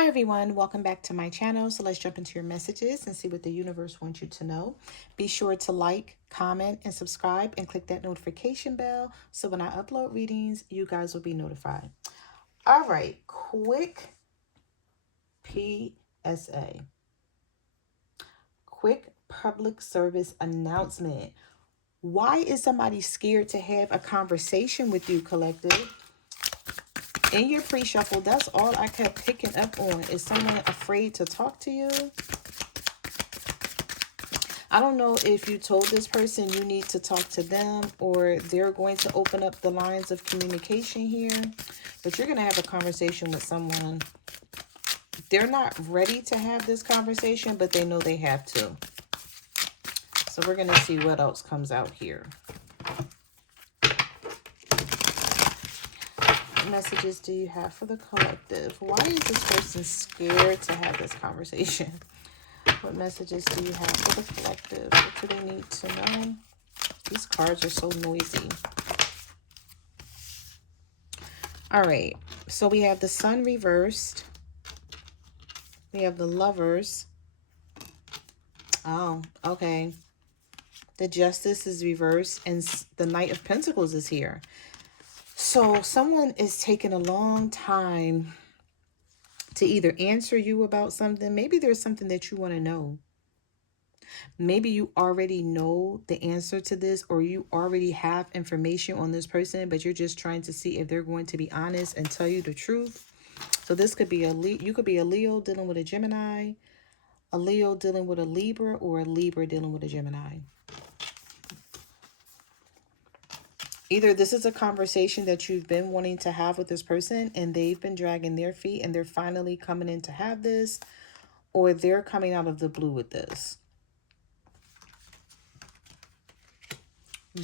Hi everyone, welcome back to my channel. So let's jump into your messages and see what the universe wants you to know. Be sure to like, comment, and subscribe and click that notification bell so when I upload readings, you guys will be notified. All right, quick PSA. Quick public service announcement. Why is somebody scared to have a conversation with you, collective? In your pre-shuffle, that's all I kept picking up on. Is someone afraid to talk to you? I don't know if you told this person you need to talk to them or they're going to open up the lines of communication here. But you're going to have a conversation with someone. They're not ready to have this conversation, but they know they have to. So we're going to see what else comes out here. What messages do you have for the collective? Why is this person scared to have this conversation? What messages do you have for the collective? What do they need to know? These cards are so noisy. All right. So we have the Sun reversed. We have the Lovers. Oh, okay. The Justice is reversed and the Knight of Pentacles is here. So someone is taking a long time to either answer you about something. Maybe there's something that you want to know. Maybe you already know the answer to this, or you already have information on this person, but you're just trying to see if they're going to be honest and tell you the truth. So this could be you could be a Leo dealing with a Gemini, a Leo dealing with a Libra, or a Libra dealing with a Gemini. Either this is a conversation that you've been wanting to have with this person and they've been dragging their feet and they're finally coming in to have this, or they're coming out of the blue with this.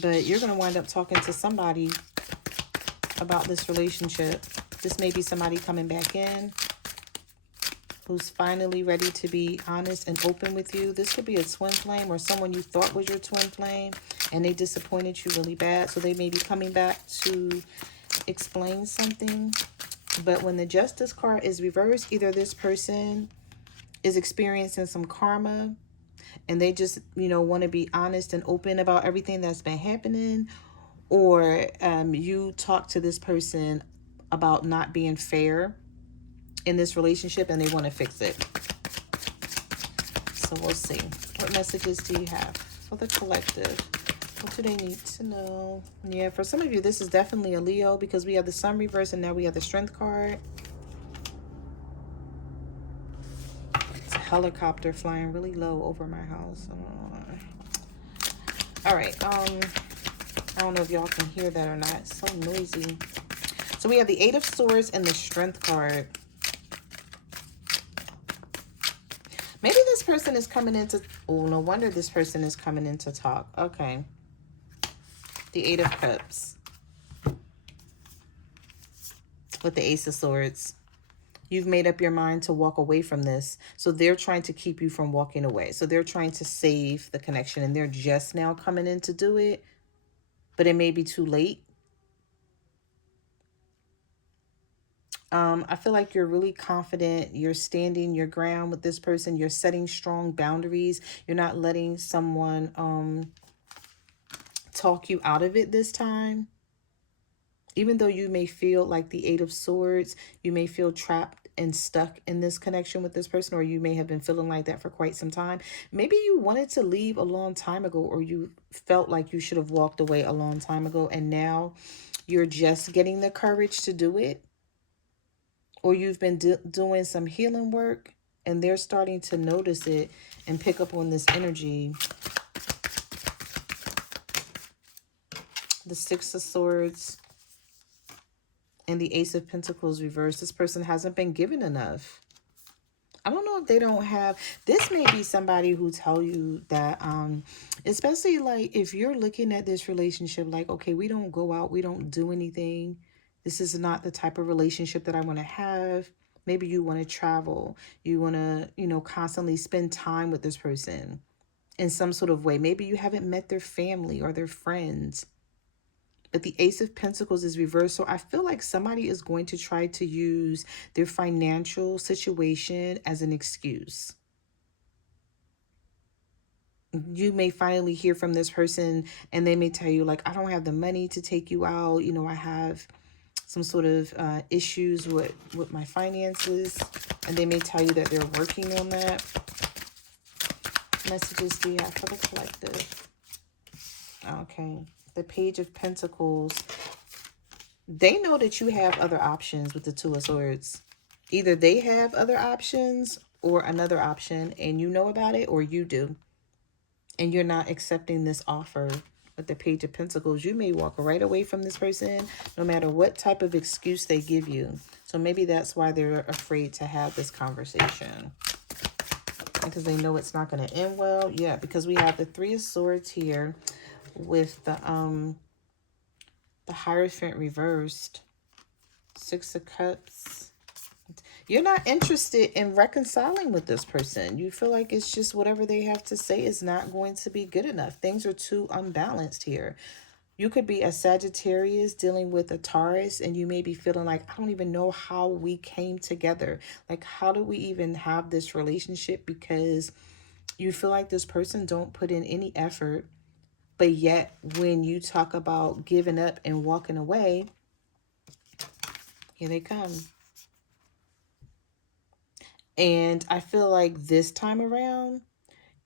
But you're going to wind up talking to somebody about this relationship. This may be somebody coming back in who's finally ready to be honest and open with you. This could be a twin flame or someone you thought was your twin flame and they disappointed you really bad. So they may be coming back to explain something. But when the Justice card is reversed, either this person is experiencing some karma and they just, want to be honest and open about everything that's been happening, or you talk to this person about not being fair in this relationship and they want to fix it. So we'll see. What messages do you have for the collective? What do they need to know? Yeah, for some of you, this is definitely a Leo because we have the Sun reverse and now we have the Strength card. It's a helicopter flying really low over my house. All right. I don't know if y'all can hear that or not. It's so noisy. So we have the Eight of Swords and the Strength card. Maybe this person is coming in to... Oh, no wonder this person is coming in to talk. Okay. The Eight of Cups. With the Ace of Swords. You've made up your mind to walk away from this. So they're trying to keep you from walking away. So they're trying to save the connection. And they're just now coming in to do it. But it may be too late. I feel like you're really confident. You're standing your ground with this person. You're setting strong boundaries. You're not letting someone talk you out of it this time. Even though you may feel like the Eight of Swords, you may feel trapped and stuck in this connection with this person, or you may have been feeling like that for quite some time. Maybe you wanted to leave a long time ago, or you felt like you should have walked away a long time ago, and now you're just getting the courage to do it. Or you've been doing some healing work and they're starting to notice it and pick up on this energy. The Six of Swords and the Ace of Pentacles reversed. This person hasn't been given enough. I don't know if they don't have... This may be somebody who tell you that, especially like if you're looking at this relationship like, okay, we don't go out, we don't do anything. This is not the type of relationship that I want to have. Maybe you want to travel. You want to, constantly spend time with this person in some sort of way. Maybe you haven't met their family or their friends. But the Ace of Pentacles is reversed. So I feel like somebody is going to try to use their financial situation as an excuse. You may finally hear from this person and they may tell you, like, I don't have the money to take you out. You know, I have some sort of issues with my finances. And they may tell you that they're working on that. Messages do you have for the collective? Okay. The Page of Pentacles. They know that you have other options with the Two of Swords. Either they have other options or another option and you know about it, or you do. And you're not accepting this offer with the Page of Pentacles. You may walk right away from this person no matter what type of excuse they give you. So maybe that's why they're afraid to have this conversation. Because they know it's not going to end well. Yeah, because we have the Three of Swords here with the Hierophant reversed. Six of Cups. You're not interested in reconciling with this person. You feel like it's just whatever they have to say is not going to be good enough. Things are too unbalanced here. You could be a Sagittarius dealing with a Taurus, and you may be feeling like, I don't even know how we came together. Like, how do we even have this relationship? Because you feel like this person don't put in any effort. But yet, when you talk about giving up and walking away, here they come. And I feel like this time around,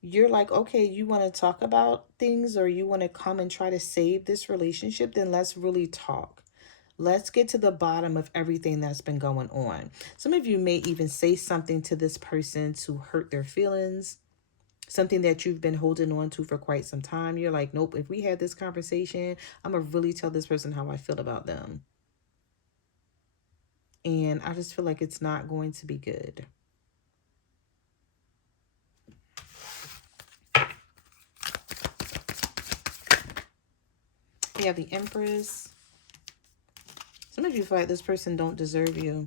you're like, okay, you want to talk about things or you want to come and try to save this relationship, then let's really talk. Let's get to the bottom of everything that's been going on. Some of you may even say something to this person to hurt their feelings, something that you've been holding on to for quite some time. You're like, nope, if we had this conversation, I'm going to really tell this person how I feel about them. And I just feel like it's not going to be good. We have the Empress. Some of you feel like this person don't deserve you.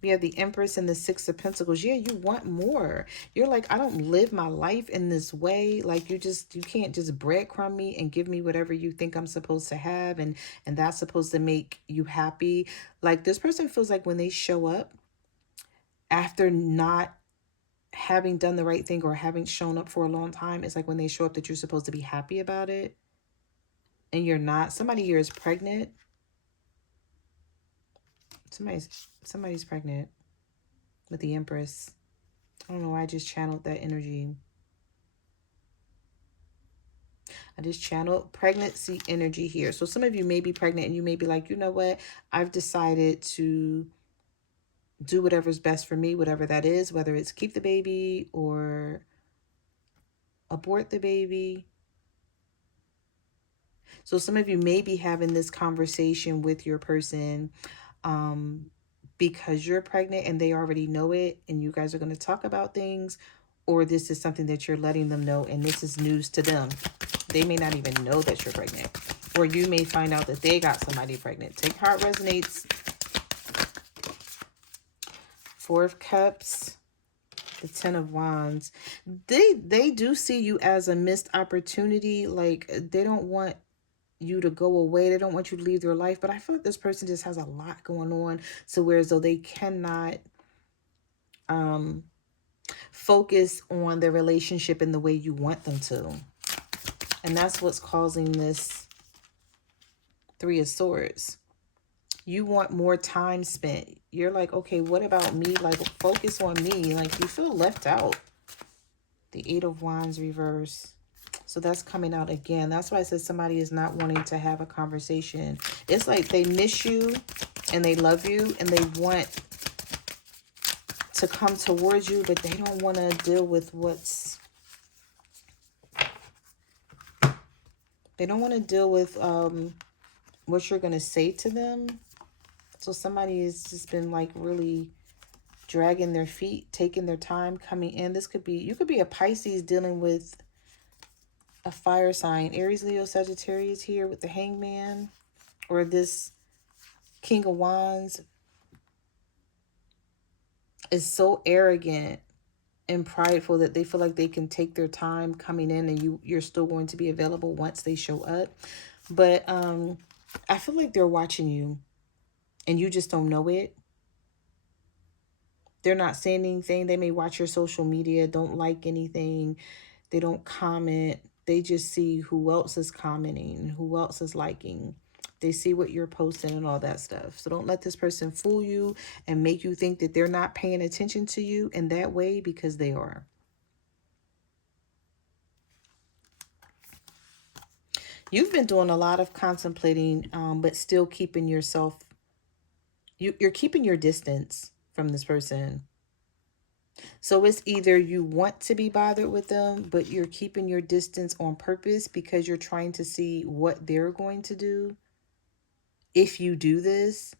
We have the Empress and the Six of Pentacles. Yeah, you want more. You're like, I don't live my life in this way. Like, you can't just breadcrumb me and give me whatever you think I'm supposed to have. And that's supposed to make you happy. Like, this person feels like when they show up after not having done the right thing or having shown up for a long time, it's like when they show up that you're supposed to be happy about it. And you're not. Somebody here is pregnant. Somebody's pregnant with the Empress. I don't know why I just channeled that energy. I just channeled pregnancy energy here. So some of you may be pregnant and you may be like, you know what? I've decided to do whatever's best for me, whatever that is, whether it's keep the baby or abort the baby. So some of you may be having this conversation with your person because you're pregnant and they already know it and you guys are going to talk about things, or this is something that you're letting them know and this is news to them. They may not even know that you're pregnant, or you may find out that they got somebody pregnant. Take heart resonates. Four of Cups, the Ten of Wands. They do see you as a missed opportunity. Like, they don't want you to go away. They don't want you to leave their life. But I feel like this person just has a lot going on. So whereas though they cannot focus on their relationship in the way you want them to. And that's what's causing this Three of Swords. You want more time spent. You're like, okay, what about me? Like, focus on me. Like, you feel left out. The Eight of Wands reverse. So that's coming out again. That's why I said somebody is not wanting to have a conversation. It's like they miss you and they love you and they want to come towards you, but they don't want to deal with they don't want to deal with what you're going to say to them. So somebody has just been like really dragging their feet, taking their time coming in. This could be, you could be a Pisces dealing with a fire sign. Aries, Leo, Sagittarius here with the Hangman, or this King of Wands is so arrogant and prideful that they feel like they can take their time coming in and you're still going to be available once they show up. But I feel like they're watching you and you just don't know it. They're not saying anything. They may watch your social media, don't like anything. They don't comment. They just see who else is commenting, who else is liking. They see what you're posting and all that stuff. So don't let this person fool you and make you think that they're not paying attention to you in that way, because they are. You've been doing a lot of contemplating, but still keeping yourself, you're keeping your distance from this person. So it's either you want to be bothered with them, but you're keeping your distance on purpose because you're trying to see what they're going to do. If you do this,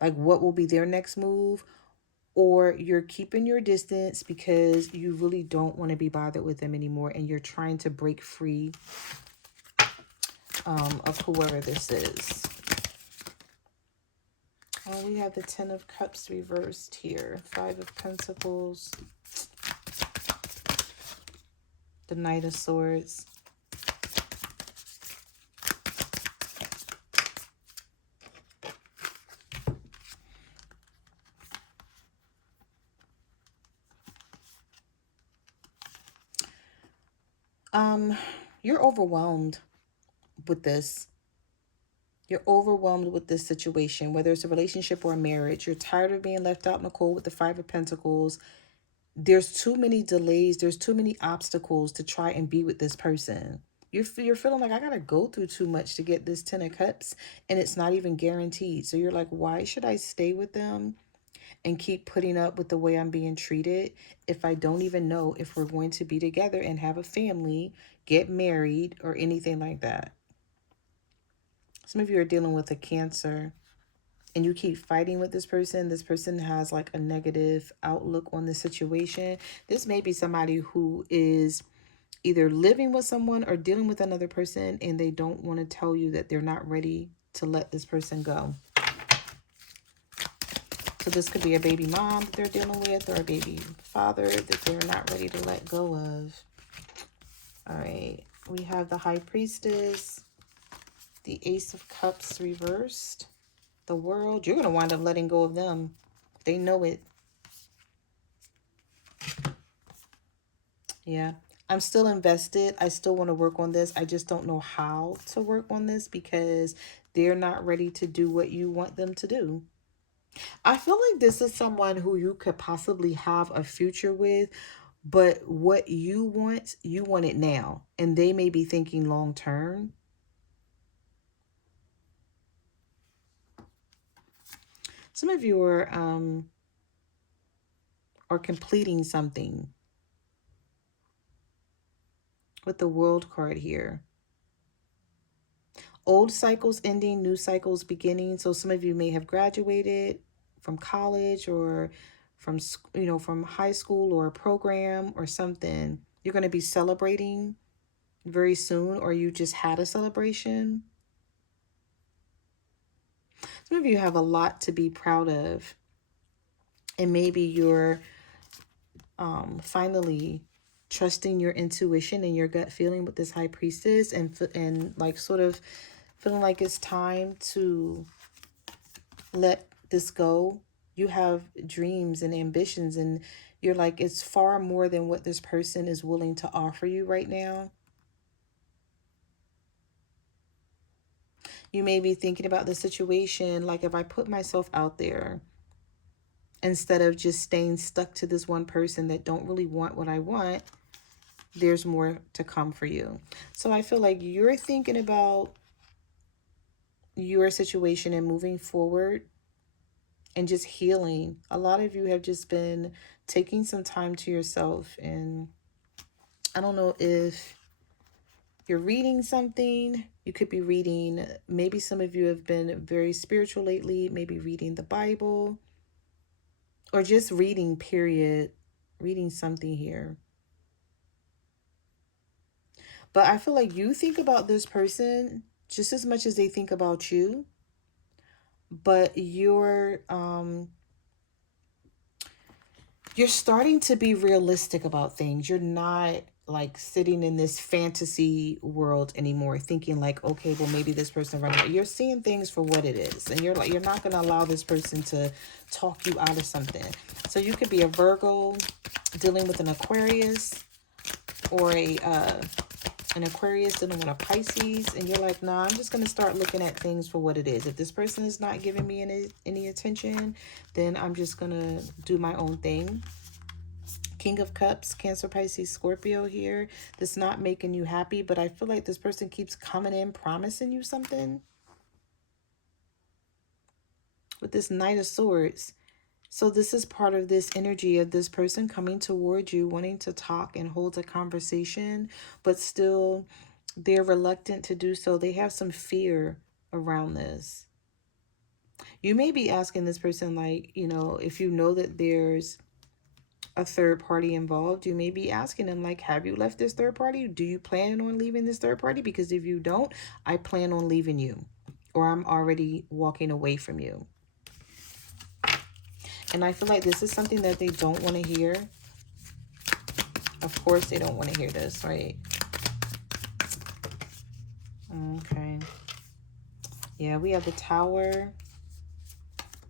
like what will be their next move, or you're keeping your distance because you really don't want to be bothered with them anymore and you're trying to break free of whoever this is. Oh, we have the 10 of Cups reversed here. 5 of Pentacles. The Knight of Swords. You're overwhelmed with this. You're overwhelmed with this situation, whether it's a relationship or a marriage. You're tired of being left out in the cold with the 5 of Pentacles. There's too many delays. There's too many obstacles to try and be with this person. You're feeling like I got to go through too much to get this 10 of Cups, and it's not even guaranteed. So you're like, why should I stay with them and keep putting up with the way I'm being treated if I don't even know if we're going to be together and have a family, get married, or anything like that? Some of you are dealing with a Cancer and you keep fighting with this person. This person has like a negative outlook on the situation. This may be somebody who is either living with someone or dealing with another person, and they don't want to tell you that they're not ready to let this person go. So this could be a baby mom that they're dealing with, or a baby father that they're not ready to let go of. All right. We have the High Priestess, the Ace of Cups reversed, the World. You're going to wind up letting go of them. They know it. Yeah. I'm still invested. I still want to work on this. I just don't know how to work on this because they're not ready to do what you want them to do. I feel like this is someone who you could possibly have a future with, but what you want it now. And they may be thinking long term. Some of you are completing something with the World card here. Old cycles ending, new cycles beginning. So some of you may have graduated from college or from, from high school or a program or something. You're going to be celebrating very soon, or you just had a celebration. Some of you have a lot to be proud of. And maybe you're finally trusting your intuition and your gut feeling with this High Priestess, and like sort of feeling like it's time to let this go. You have dreams and ambitions, and you're like, it's far more than what this person is willing to offer you right now. You may be thinking about the situation like, if I put myself out there instead of just staying stuck to this one person that don't really want what I want, there's more to come for you. So I feel like you're thinking about your situation and moving forward and just healing. A lot of you have just been taking some time to yourself, and I don't know if you're reading something. You could be reading, maybe some of you have been very spiritual lately, maybe reading the Bible, or just reading, period, reading something here. But I feel like you think about this person just as much as they think about you, but you're starting to be realistic about things. You're not like sitting in this fantasy world anymore, thinking like, okay, well, maybe this person running away. You're seeing things for what it is, and you're not going to allow this person to talk you out of something. So you could be a Virgo dealing with an Aquarius, or an Aquarius dealing with a Pisces, and you're like, nah, I'm just going to start looking at things for what it is. If this person is not giving me any attention, then I'm just going to do my own thing. King of Cups, Cancer, Pisces, Scorpio here. That's not making you happy, but I feel like this person keeps coming in promising you something. With this Knight of Swords. So this is part of this energy of this person coming towards you, wanting to talk and hold a conversation, but still they're reluctant to do so. They have some fear around this. You may be asking this person, like, you know, if you know that there's a third party involved, you may be asking them, like, have you left this third party? Do you plan on leaving this third party? Because if you don't, I plan on leaving you, or I'm already walking away from you. And I feel like this is something that they don't want to hear. Of course they don't want to hear this, right? Okay. Yeah, we have the Tower.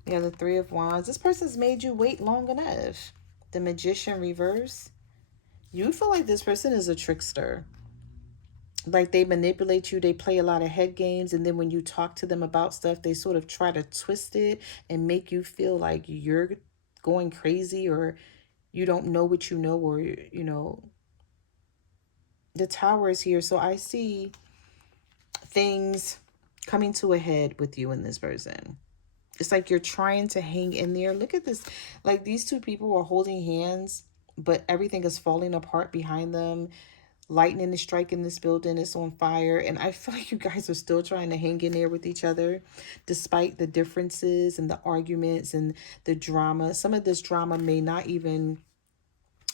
We have the Three of Wands. This person's made you wait long enough. The Magician reverse. You feel like this person is a trickster. Like they manipulate you. They play a lot of head games. And then when you talk to them about stuff, they sort of try to twist it and make you feel like you're going crazy, or you don't know what you know, or, you know, the Tower is here. So I see things coming to a head with you and this person. It's like you're trying to hang in there. Look at this. Like these two people are holding hands, but everything is falling apart behind them. Lightning is striking this building. It's on fire. And I feel like you guys are still trying to hang in there with each other, despite the differences and the arguments and the drama. Some of this drama may not even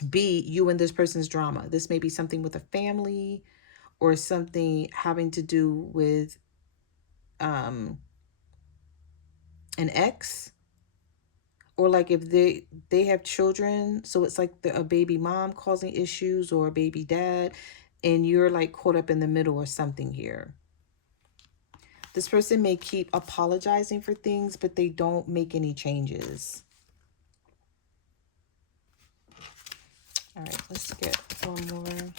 be you and this person's drama. This may be something with a family, or something having to do with an ex, or like if they have children, so it's like a baby mom causing issues, or a baby dad, and you're like caught up in the middle or something here. This person may keep apologizing for things, but they don't make any changes. All right, let's get one more.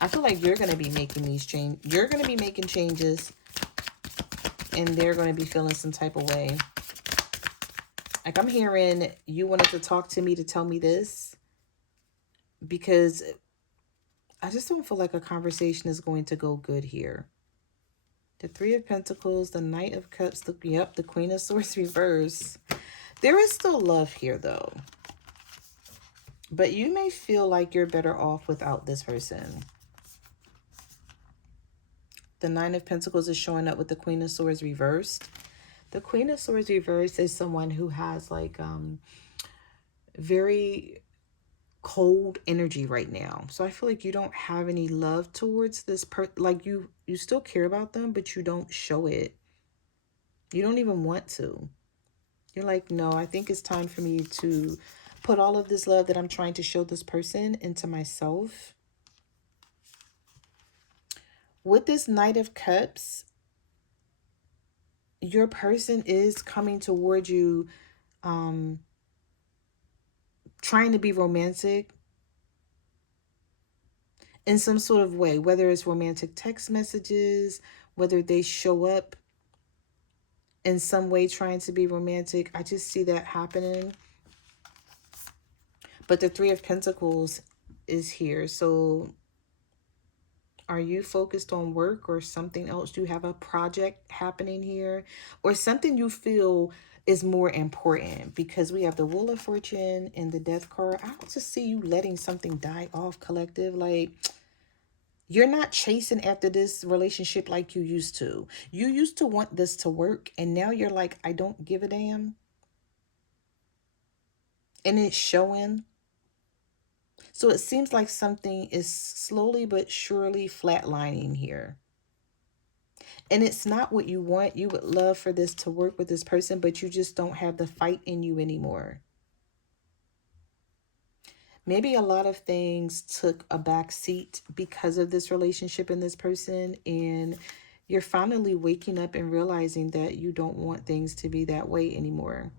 I feel like you're going to be making these changes. You're going to be making changes, and they're going to be feeling some type of way. Like I'm hearing you wanted to talk to me to tell me this, because I just don't feel like a conversation is going to go good here. The Three of Pentacles, the Knight of Cups, the Queen of Swords reverse. There is still love here though. But you may feel like you're better off without this person. The Nine of Pentacles is showing up with the Queen of Swords reversed. The Queen of Swords reversed is someone who has like very cold energy right now. So I feel like you don't have any love towards this like you still care about them, but you don't show it. You don't even want to. You're like, no, I think it's time for me to put all of this love that I'm trying to show this person into myself. With this Knight of Cups, your person is coming toward you, trying to be romantic in some sort of way, whether it's romantic text messages, whether they show up in some way trying to be romantic. I just see that happening. But the Three of Pentacles is here. So are you focused on work or something else? Do you have a project happening here, or something you feel is more important? Because we have the Wheel of Fortune and the Death card. I don't just see you letting something die off, collective. Like, you're not chasing after this relationship like you used to. You used to want this to work, and now you're like, I don't give a damn. And it's showing. So it seems like something is slowly but surely flatlining here. And it's not what you want. You would love for this to work with this person, but you just don't have the fight in you anymore. Maybe a lot of things took a back seat because of this relationship and this person, and you're finally waking up and realizing that you don't want things to be that way anymore.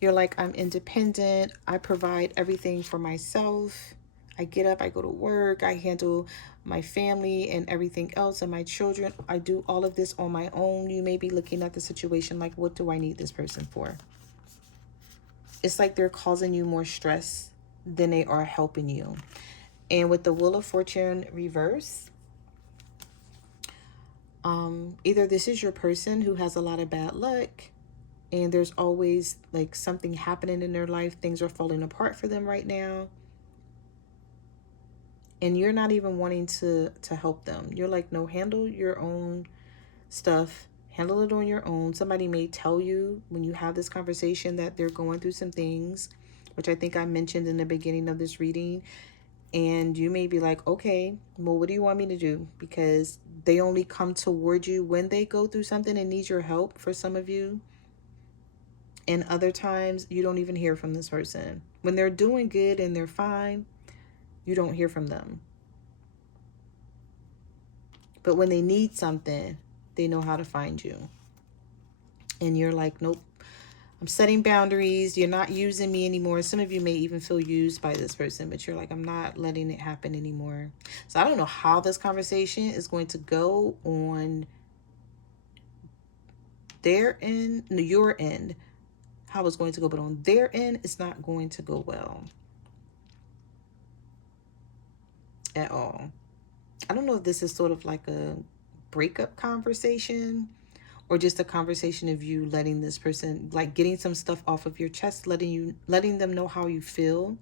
You're like, I'm independent. I provide everything for myself. I get up, I go to work, I handle my family and everything else and my children. I do all of this on my own. You may be looking at the situation like, what do I need this person for? It's like they're causing you more stress than they are helping you. And with the Wheel of Fortune reverse, either this is your person who has a lot of bad luck, and there's always like something happening in their life. Things are falling apart for them right now. And you're not even wanting to help them. You're like, no, handle your own stuff. Handle it on your own. Somebody may tell you when you have this conversation that they're going through some things, which I think I mentioned in the beginning of this reading. And you may be like, okay, well, what do you want me to do? Because they only come toward you when they go through something and need your help, for some of you. And other times you don't even hear from this person. When they're doing good and they're fine, you don't hear from them. But when they need something, they know how to find you. And you're like, nope, I'm setting boundaries. You're not using me anymore. Some of you may even feel used by this person, but you're like, I'm not letting it happen anymore. So I don't know how this conversation is going to go on their end, no, your end, how it's going to go, but on their end, it's not going to go well at all. I don't know if this is sort of like a breakup conversation or just a conversation of you letting this person, like getting some stuff off of your chest, letting them know how you feel,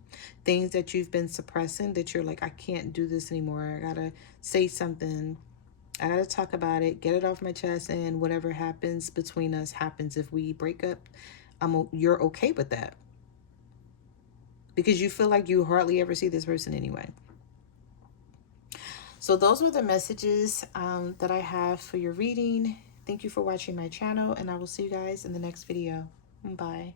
things that you've been suppressing, that you're like, I can't do this anymore. I gotta say something. I gotta talk about it, get it off my chest, and whatever happens between us happens. If we break up, you're okay with that because you feel like you hardly ever see this person anyway. So those were the messages that I have for your reading. Thank you for watching my channel, and I will see you guys in the next video. Bye.